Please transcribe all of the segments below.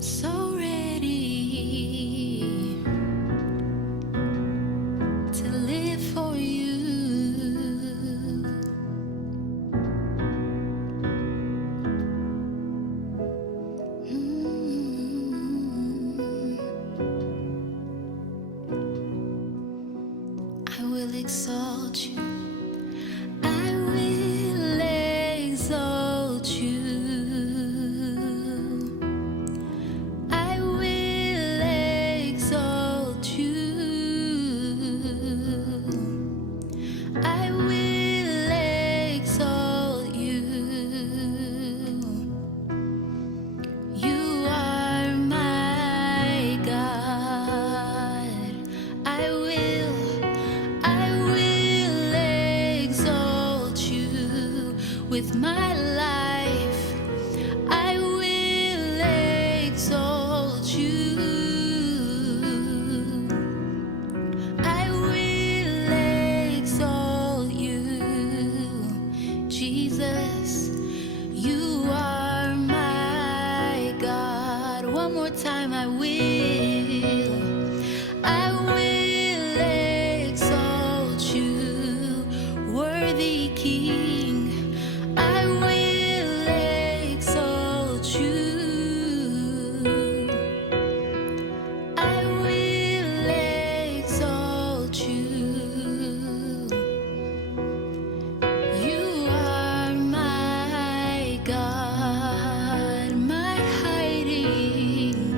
so ready to live for you. I will exalt you. I will exalt you. I will exalt you. I will exalt you. You are my God. I will exalt you with my life. I will exalt you. I will exalt you, Jesus. You are my God. One more time, I will exalt you, worthy King. I will exalt you. I will exalt you. You are my God, my hiding.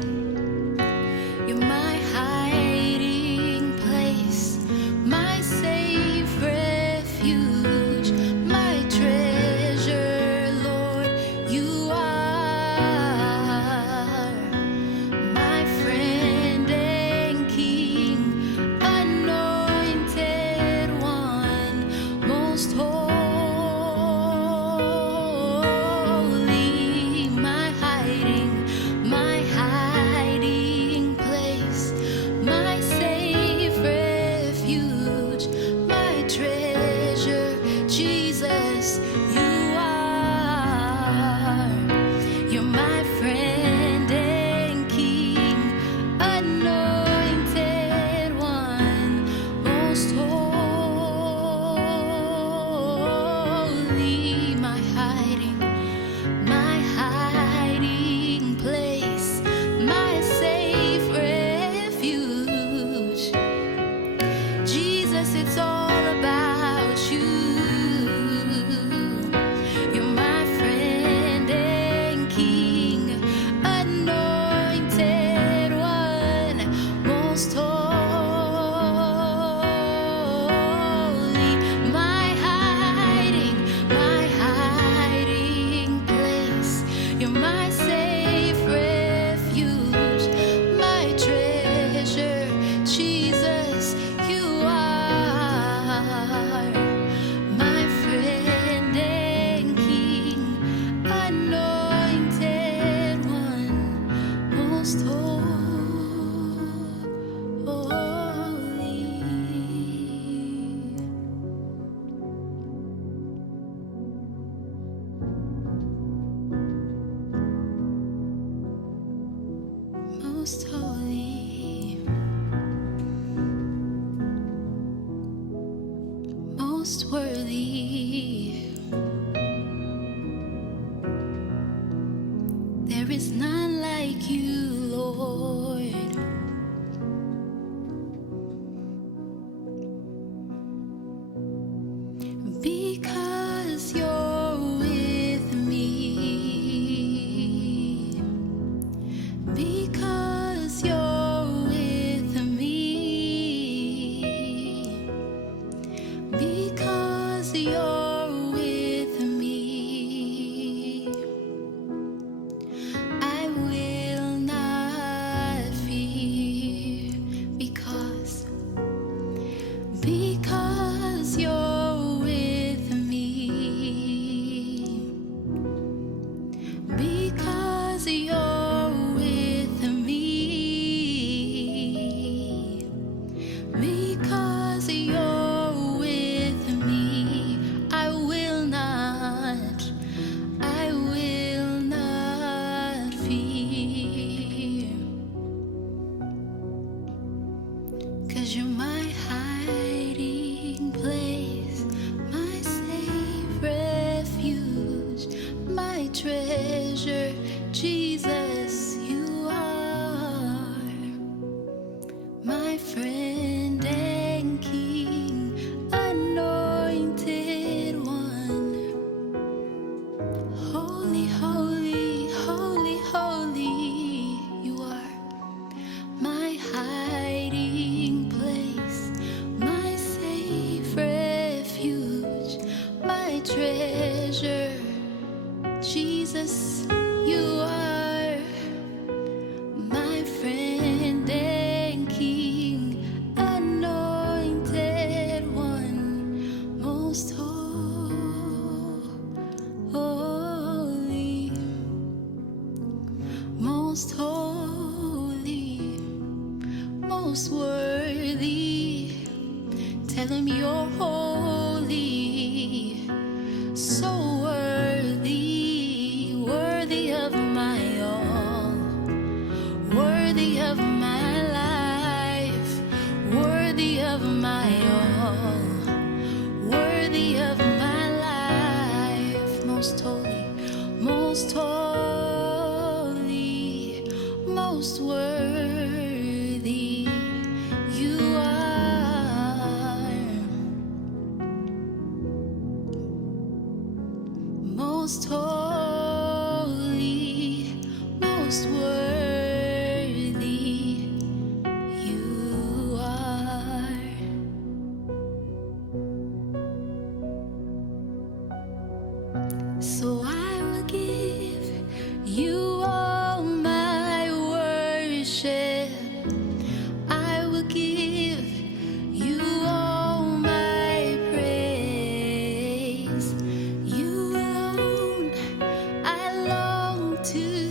You're my hiding place, my safe refuge, my treasure, Lord. You are my friend and King, anointed one, most holy, my hiding place, my safe refuge, my treasure, Jesus. You're my friend and King, anointed one, most holy, my hiding place, my safe refuge. Jesus, it's all about you. You're my friend and King, anointed one, most holy, my hiding place. You're my safe refuge, my treasure, Jesus. You are my friend and King, anointed one, most holy. Most holy, most worthy. There is none like you, Lord. Because you're with me. Because you're with me. Because you're with me. I will not fear. Because you're with me. Because you're with me. Because you're with me. I will not fear. You are my friend and King, anointed one, most holy, most holy, most worthy. Tell him you're holy, so worthy, worthy of my all, worthy of my life, worthy of my all, worthy of my life, most holy, most holy, most worthy. You are most holy, most worthy. You are. So I will give you all my worship. I will give you all my praise. You alone I long to